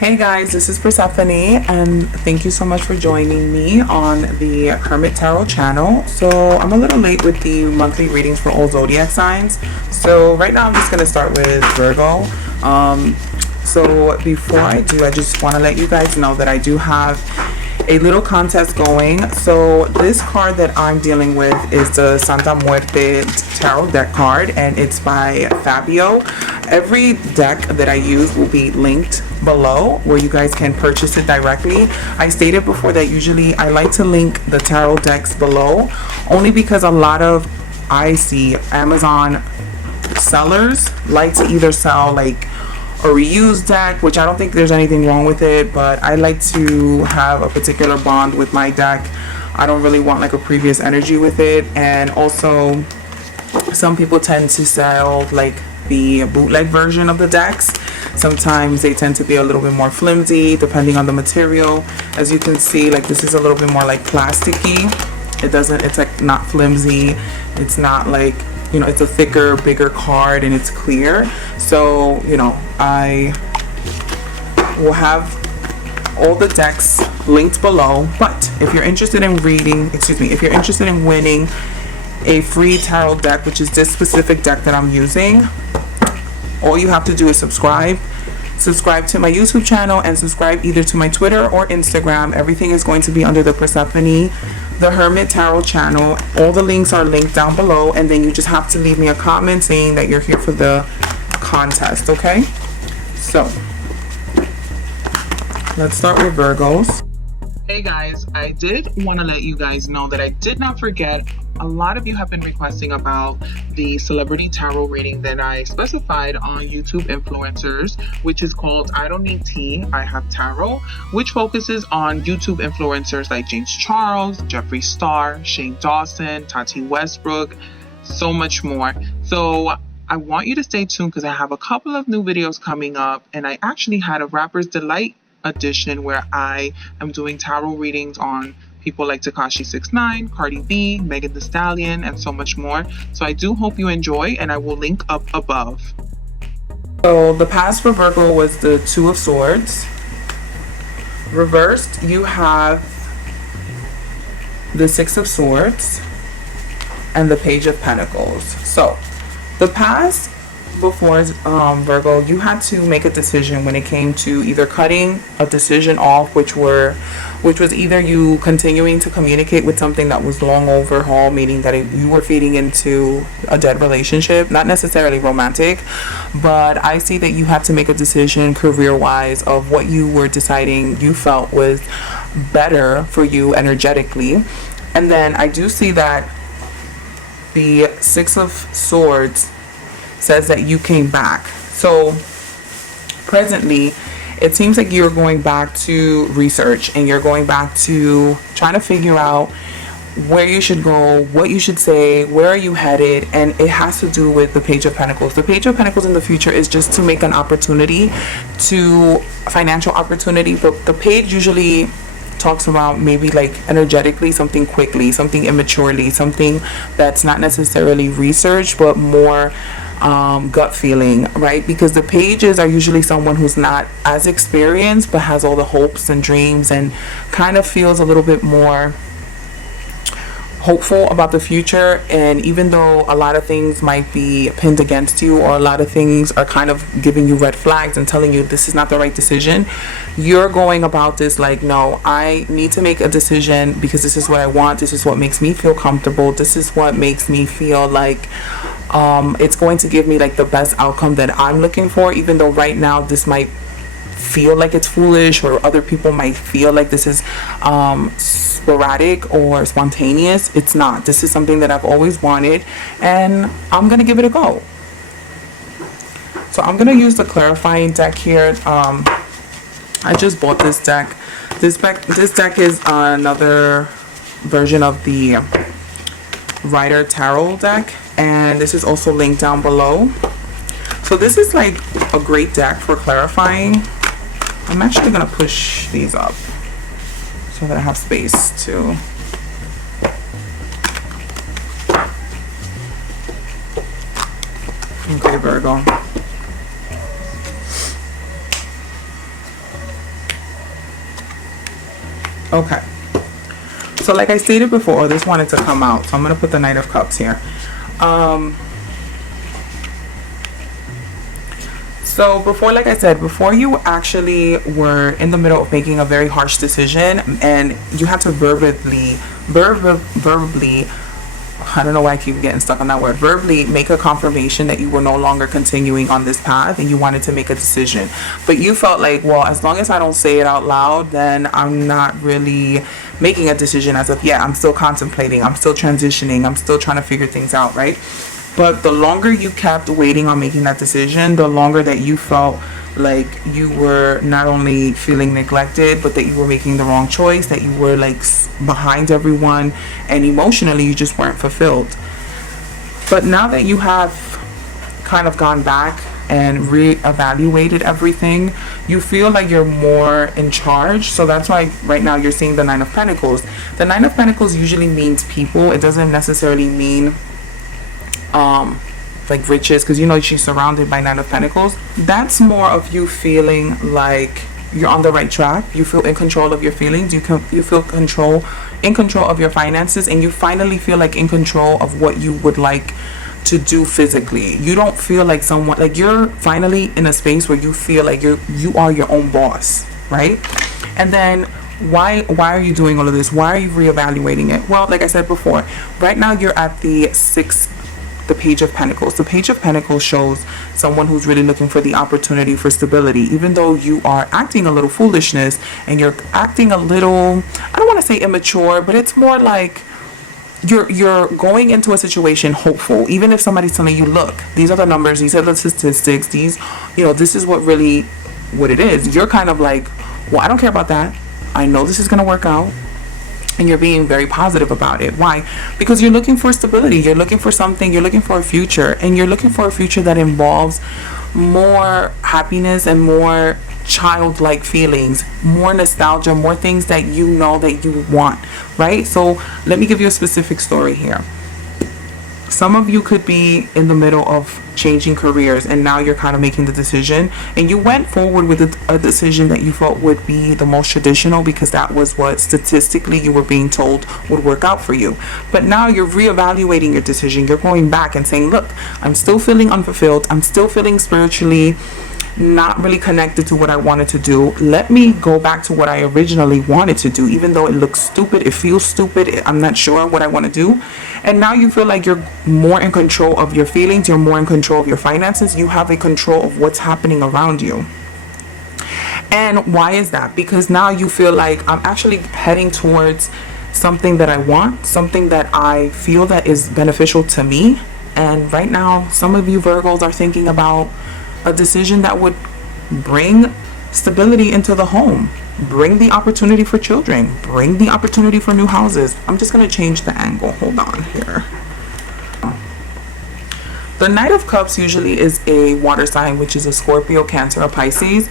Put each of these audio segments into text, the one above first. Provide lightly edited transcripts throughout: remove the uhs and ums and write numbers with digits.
Hey guys, this is Persephone, and thank you so much for joining me on the Hermit Tarot channel. So I'm a little late with the monthly readings for all zodiac signs. So right now I'm just going to start with Virgo. So before I do, I just want to let you guys know that I do have a little contest going. So this card that I'm dealing with is the Santa Muerte tarot deck card, and it's by Fabio. Every deck that I use will be linked below where you guys can purchase it directly. I stated before that usually I like to link the tarot decks below only because a lot of I see Amazon sellers like to either sell like a reused deck, which I don't think there's anything wrong with it, but I like to have a particular bond with my deck. I don't really want like a previous energy with it. And also some people tend to sell like the bootleg version of the decks. Sometimes they tend to be a little bit more flimsy depending on the material. As you can see, like this is a little bit more like plasticky. It's like not flimsy. It's not like, it's a thicker, bigger card and it's clear. So, I will have all the decks linked below. But if you're interested in if you're interested in winning a free tarot deck, which is this specific deck that I'm using, all you have to do is subscribe to my YouTube channel and subscribe either to my Twitter or Instagram. Everything is going to be under the Persephone, the Hermit Tarot channel. All the links are linked down below, and then you just have to leave me a comment saying that you're here for the contest, okay? So, let's start with Virgos. Hey guys, I did want to let you guys know that I did not forget. A lot of you have been requesting about the celebrity tarot reading that I specified on YouTube Influencers, which is called I Don't Need Tea, I Have Tarot, which focuses on YouTube influencers like James Charles, Jeffree Star, Shane Dawson, Tati Westbrook, so much more. So I want you to stay tuned because I have a couple of new videos coming up, and I actually had a Rapper's Delight edition where I am doing tarot readings on people like Tekashi 69, Cardi B, Megan Thee Stallion, and so much more. So I do hope you enjoy, and I will link up above. So the past for Virgo was the Two of Swords. Reversed, you have the Six of Swords and the Page of Pentacles. So the past before Virgo, you had to make a decision when it came to either cutting a decision off, which was either you continuing to communicate with something that was long overhaul, meaning that you were feeding into a dead relationship, not necessarily romantic, but I see that you had to make a decision career-wise of what you were deciding you felt was better for you energetically. And then I do see that the Six of Swords says that you came back. So presently it seems like you're going back to research and you're going back to trying to figure out where you should go, what you should say, where are you headed, and it has to do with the Page of Pentacles. The Page of Pentacles in the future is just to make an opportunity, to financial opportunity, but the page usually talks about maybe like energetically something quickly, something immaturely, something that's not necessarily research but more gut feeling, right? Because the pages are usually someone who's not as experienced but has all the hopes and dreams and kind of feels a little bit more hopeful about the future. And even though a lot of things might be pinned against you, or a lot of things are kind of giving you red flags and telling you this is not the right decision, you're going about this like, no, I need to make a decision because this is what I want, this is what makes me feel comfortable, this is what makes me feel like it's going to give me like the best outcome that I'm looking for, even though right now this might feel like it's foolish, or other people might feel like this is sporadic or spontaneous. It's not. This is something that I've always wanted, and I'm gonna give it a go. So I'm gonna use the clarifying deck here. I just bought this deck. This deck is another version of the Rider Tarot deck, and this is also linked down below. So this is like a great deck for clarifying. I'm actually gonna push these up so that I have space to. Okay, Virgo. Okay. So like I stated before, this wanted to come out. So I'm going to put the Knight of Cups here. So before, like I said, before you actually were in the middle of making a very harsh decision and you had to verbally, I don't know why I keep getting stuck on that word, verbally make a confirmation that you were no longer continuing on this path and you wanted to make a decision. But you felt like, well, as long as I don't say it out loud, then I'm not really making a decision as of yet. I'm still contemplating, I'm still transitioning, I'm still trying to figure things out, right? But the longer you kept waiting on making that decision, the longer that you felt like you were not only feeling neglected, but that you were making the wrong choice, that you were like behind everyone, and emotionally you just weren't fulfilled. But now that you have kind of gone back and reevaluated everything, you feel like you're more in charge. So that's why right now you're seeing the Nine of Pentacles. The Nine of Pentacles usually means people. It doesn't necessarily mean like riches, because you know she's surrounded by Nine of Pentacles. That's more of you feeling like you're on the right track. You feel in control of your feelings. You feel in control of your finances, and you finally feel like in control of what you would like to do physically. You don't feel like someone, like you're finally in a space where you feel like you are your own boss, right? And then why are you doing all of this? Why are you reevaluating it? Well, like I said before, right now you're at the Page of Pentacles. The Page of Pentacles shows someone who's really looking for the opportunity for stability. Even though you are acting a little foolishness and you're acting a little, I don't want to say immature, but it's more like you're going into a situation hopeful. Even if somebody's telling you, look, these are the numbers, these are the statistics, these, this is what it is. You're kind of like, well, I don't care about that. I know this is going to work out. And you're being very positive about it. Why? Because you're looking for stability. You're looking for something. You're looking for a future. And you're looking for a future that involves more happiness and more childlike feelings, more nostalgia, more things that you know that you want, right? So let me give you a specific story here. Some of you could be in the middle of changing careers, and now you're kind of making the decision, and you went forward with a decision that you felt would be the most traditional because that was what statistically you were being told would work out for you. But now you're reevaluating your decision. You're going back and saying, look, I'm still feeling unfulfilled. I'm still feeling spiritually not really connected to what I wanted to do. Let me go back to what I originally wanted to do, even though it looks stupid, it feels stupid, I'm not sure what I want to do. And now you feel like you're more in control of your feelings, you're more in control of your finances, you have a control of what's happening around you. And why is that? Because now you feel like I'm actually heading towards something that I want, something that I feel that is beneficial to me. And right now, some of you Virgos are thinking about a decision that would bring stability into the home, bring the opportunity for children, bring the opportunity for new houses. I'm just going to change the angle. Hold on here. The Knight of Cups usually is a water sign, which is a Scorpio, Cancer, or Pisces.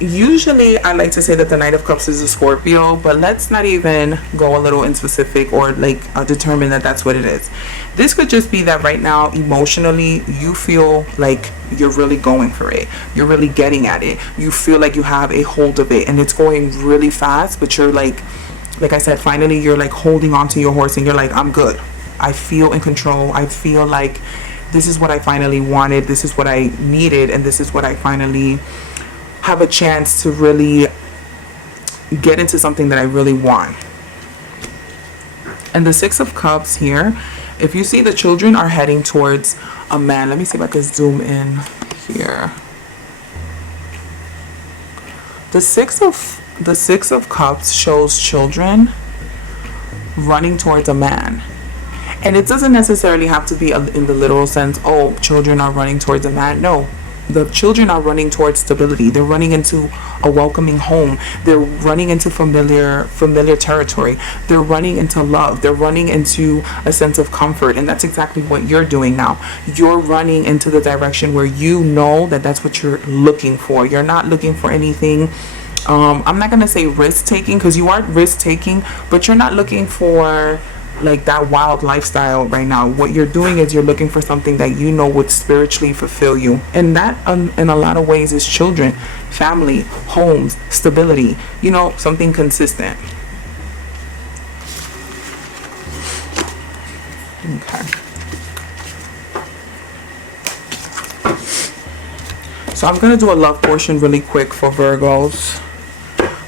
Usually I like to say that the Knight of Cups is a Scorpio, but let's not even go a little in specific or determine that that's what it is. This could just be that right now emotionally you feel like you're really going for it. You're really getting at it. You feel like you have a hold of it and it's going really fast, but you're like I said, finally you're like holding on to your horse and you're like, I'm good. I feel in control. I feel like this is what I finally wanted. This is what I needed. And this is what I finally have a chance to really get into something that I really want. And the Six of Cups here, if you see the children are heading towards a man. Let me see if I can zoom in here. The Six of Cups shows children running towards a man. And it doesn't necessarily have to be in the literal sense, oh, children are running towards a man. No, the children are running towards stability. They're running into a welcoming home. They're running into familiar territory. They're running into love. They're running into a sense of comfort. And that's exactly what you're doing now. You're running into the direction where you know that that's what you're looking for. You're not looking for anything. I'm not going to say risk taking, because you are risk taking, but you're not looking for like that wild lifestyle right now. What you're doing is you're looking for something that you know would spiritually fulfill you, and that in a lot of ways is children, family, homes, stability, you know, something consistent. Okay, so I'm gonna do a love portion really quick for Virgos.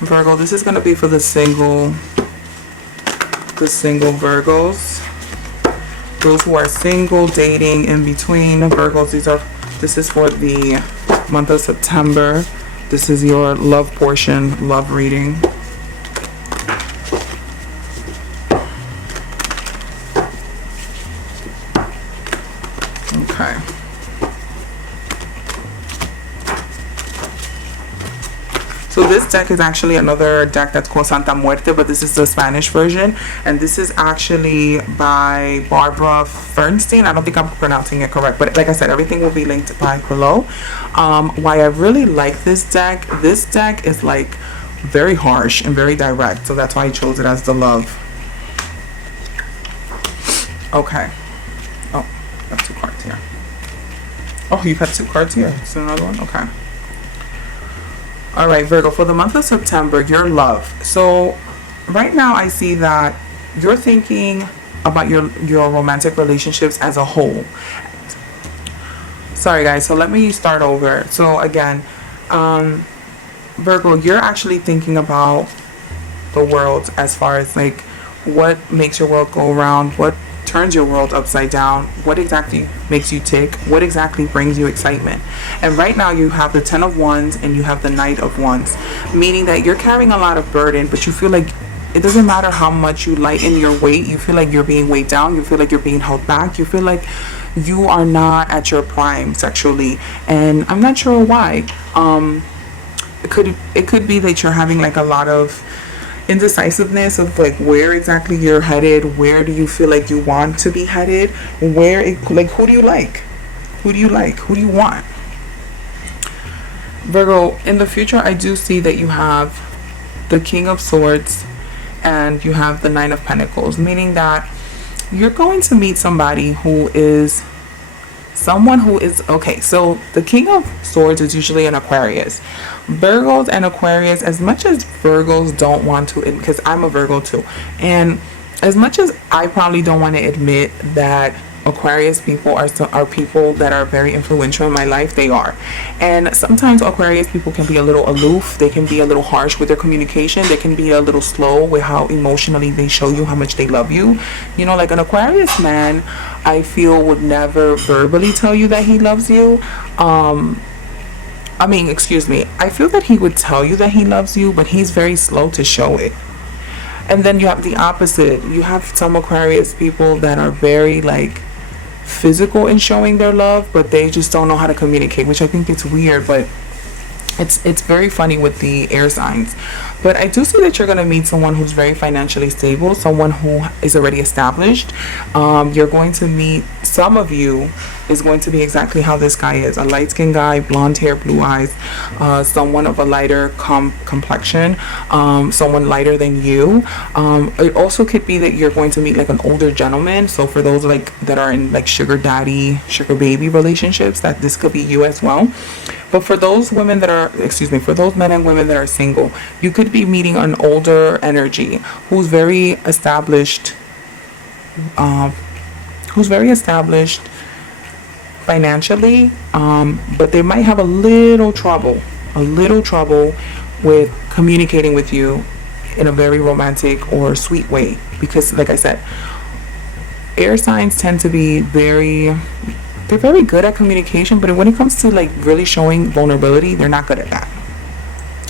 Virgo, this is gonna be for the single Virgos, those who are single, dating, in between. Virgos, this is for the month of September. This is your love portion, love reading. Okay. So this deck is actually another deck that's called Santa Muerte, but this is the Spanish version. And this is actually by Barbara Fernstein. I don't think I'm pronouncing it correct, but like I said, everything will be linked by below. Why I really like this deck is like very harsh and very direct. So that's why I chose it as the love. Okay. Oh, I have 2 cards here. Oh, you've had 2 cards here. Is another one? Okay. All right, Virgo, for the month of September, your love. So right now I see that you're thinking about your romantic relationships as a whole. Sorry guys, so let me start over. So again, Virgo, you're actually thinking about the world as far as like what makes your world go around, what turns your world upside down, what exactly makes you tick, what exactly brings you excitement. And right now you have the 10 of Wands and you have the Knight of Wands, meaning that you're carrying a lot of burden, but you feel like it doesn't matter how much you lighten your weight, you feel like you're being weighed down, you feel like you're being held back, you feel like you are not at your prime sexually, and I'm not sure why. It could be that you're having like a lot of indecisiveness of like where exactly you're headed, where do you feel like you want to be headed, like who do you like, who do you want. Virgo, in the future I do see that you have the King of Swords and you have the Nine of Pentacles, meaning that you're going to meet somebody who is okay. So the King of Swords is usually an Aquarius. Virgos and Aquarius, as much as Virgos don't want to, because I'm a Virgo too, and as much as I probably don't want to admit that Aquarius people are people that are very influential in my life, they are. And sometimes Aquarius people can be a little aloof, they can be a little harsh with their communication, they can be a little slow with how emotionally they show you how much they love you. You know, like an Aquarius man, I feel would never verbally tell you that he loves you. I feel that he would tell you that he loves you, but he's very slow to show it. And then you have the opposite. You have some Aquarius people that are very like physical in showing their love, but they just don't know how to communicate, which I think it's weird, but it's very funny with the air signs. But I do see that you're going to meet someone who's very financially stable, someone who is already established. You're going to meet, some of you is going to be exactly how this guy is, a light-skinned guy, blonde hair, blue eyes, someone of a lighter complexion, someone lighter than you. It also could be that you're going to meet like an older gentleman. So for those like that are in like sugar daddy, sugar baby relationships, that this could be you as well. But for those women that are, for those men and women that are single, you could be meeting an older energy who's very established, financially, but they might have a little trouble with communicating with you in a very romantic or sweet way, because like I said, air signs tend to be they're very good at communication, but when it comes to like really showing vulnerability, they're not good at that.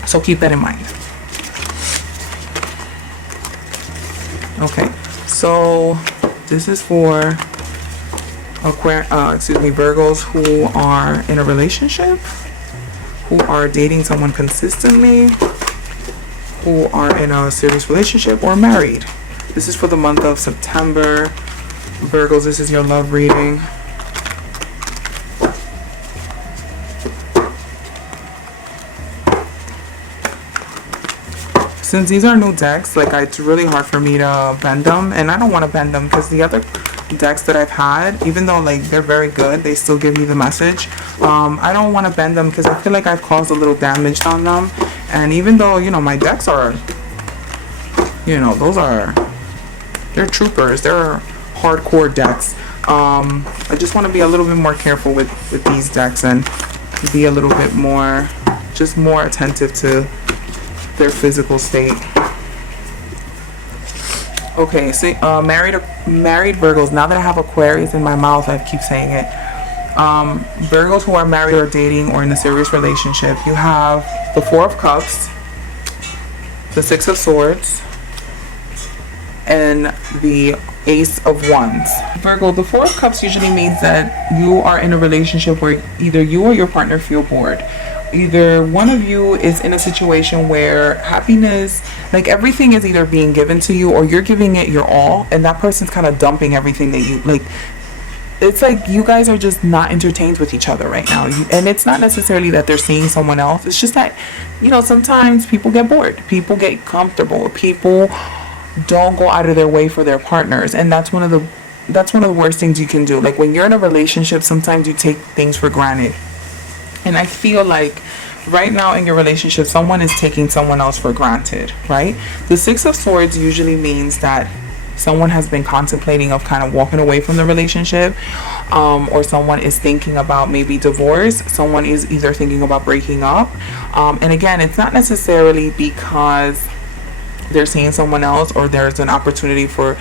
So keep that in mind. Okay, so this is for Virgos who are in a relationship, who are dating someone consistently, who are in a serious relationship or married. This is for the month of September. Virgos, this is your love reading. since these are new decks, like it's really hard for me to bend them, and I don't want to bend them because the other decks that I've had, even though like they're very good, they still give me the message. I don't want to bend them because I feel like I've caused a little damage on them. And even though, you know, my decks are, you know, they're troopers, they're hardcore decks. I just want to be a little bit more careful with these decks and be a little bit more, just more attentive to their physical state. Okay, so married Virgos. Now that I have Aquarius in my mouth, I keep saying it. Virgos who are married or dating or in a serious relationship, you have the Four of Cups, the Six of Swords, and the Ace of Wands. Virgo, the Four of Cups usually means that you are in a relationship where either you or your partner feel bored. Either one of you is in a situation where happiness, like everything is either being given to you or you're giving it your all, and that person's kind of dumping everything that you like. It's like you guys are just not entertained with each other right now. And it's not necessarily that they're seeing someone else. It's just that, you know, sometimes people get bored. People get comfortable. People don't go out of their way for their partners. And that's one of the worst things you can do. Like when you're in a relationship, sometimes you take things for granted. And I feel like right now in your relationship, someone is taking someone else for granted, right? The Six of Swords usually means that someone has been contemplating of kind of walking away from the relationship, or someone is thinking about maybe divorce. Someone is either thinking about breaking up. And again, it's not necessarily because they're seeing someone else or there's an opportunity for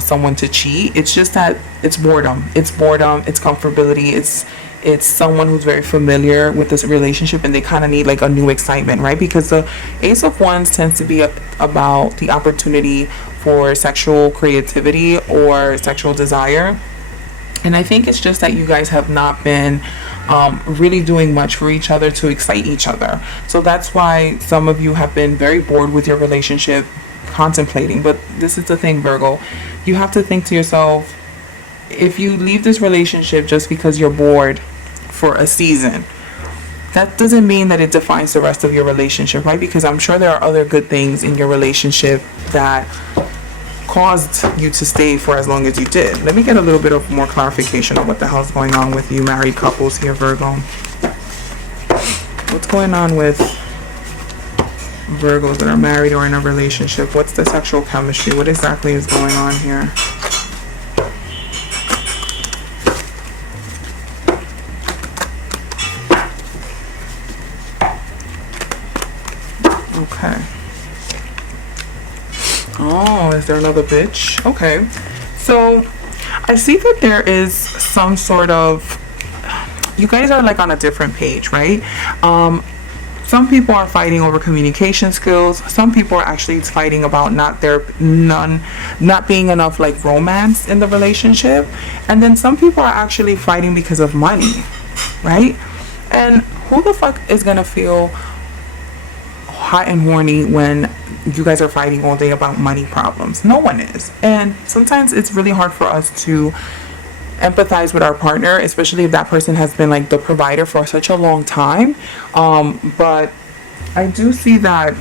someone to cheat. It's just that it's boredom. It's comfortability. It's someone who's very familiar with this relationship and they kind of need like a new excitement, right? Because the Ace of Wands tends to be about the opportunity for sexual creativity or sexual desire. And I think it's just that you guys have not been really doing much for each other to excite each other. So that's why some of you have been very bored with your relationship, contemplating. But this is the thing, Virgo. You have to think to yourself, if you leave this relationship just because you're bored for a season, that doesn't mean that it defines the rest of your relationship, right? Because I'm sure there are other good things in your relationship that caused you to stay for as long as you did. Let me get a little bit of more clarification on what the hell's going on with you married couples here, Virgo. What's going on with Virgos that are married or in a relationship? What's the sexual chemistry? What exactly is going on here? Okay. Oh, is there another bitch? Okay. So, I see that there is some sort of... You guys are like on a different page, right? Some people are fighting over communication skills. Some people are actually fighting about not being enough like romance in the relationship. And then some people are actually fighting because of money, right? And who the fuck is gonna feel hot and horny when you guys are fighting all day about money problems? No one is. And sometimes it's really hard for us to empathize with our partner, especially if that person has been like the provider for such a long time. But I do see that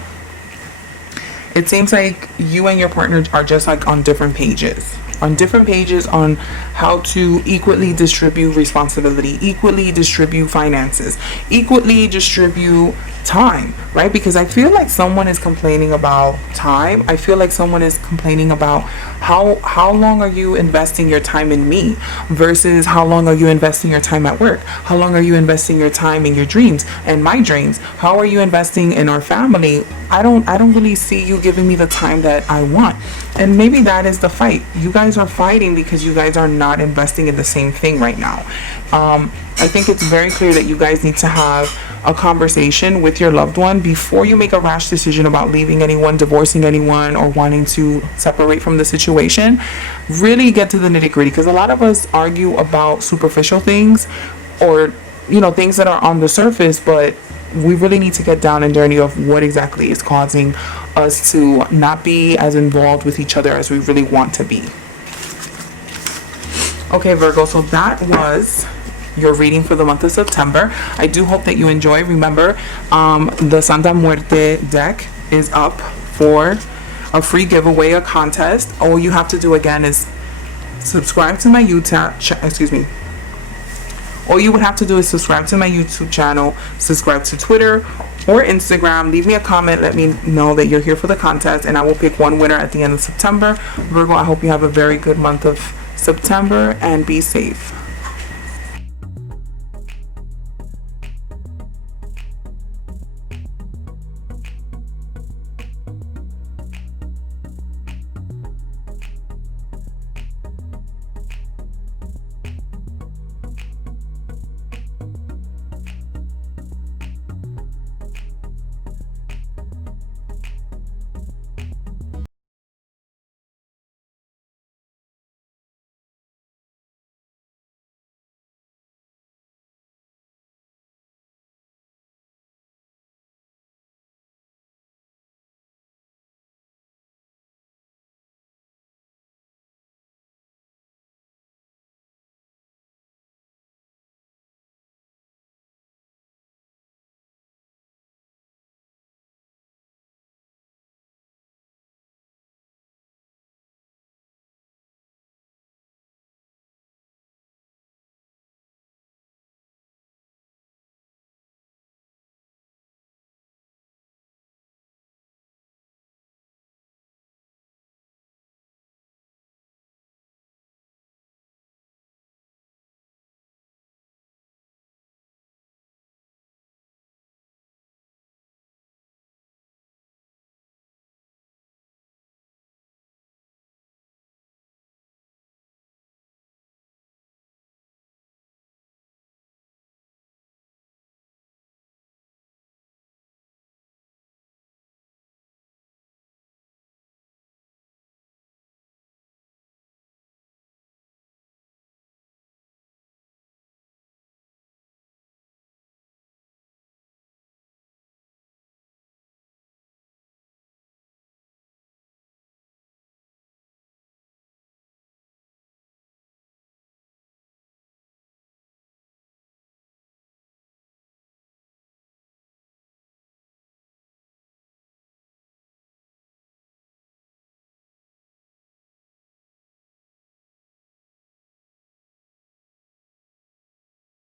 it seems like you and your partner are just like on different pages on how to equally distribute responsibility, equally distribute finances, equally distribute time, right? Because I feel like someone is complaining about time. I feel like someone is complaining about how long are you investing your time in me versus how long are you investing your time at work? How long are you investing your time in your dreams and my dreams? How are you investing in our family? I don't really see you giving me the time that I want. And maybe that is the fight. You guys are fighting because you guys are not investing in the same thing right now. I think it's very clear that you guys need to have a conversation with your loved one before you make a rash decision about leaving anyone, divorcing anyone, or wanting to separate from the situation. Really get to the nitty-gritty, because a lot of us argue about superficial things or, you know, things that are on the surface, but we really need to get down and dirty of what exactly is causing us to not be as involved with each other as we really want to be. Okay, Virgo, so that was your reading for the month of September. I do hope that you enjoy. Remember, the Santa Muerte deck is up for a free giveaway, a contest. All you have to do again is subscribe to my YouTube all you would have to do is subscribe to my YouTube channel, subscribe to Twitter or Instagram, leave me a comment, let me know that you're here for the contest, and I will pick one winner at the end of September. Virgo, I hope you have a very good month of September and be safe.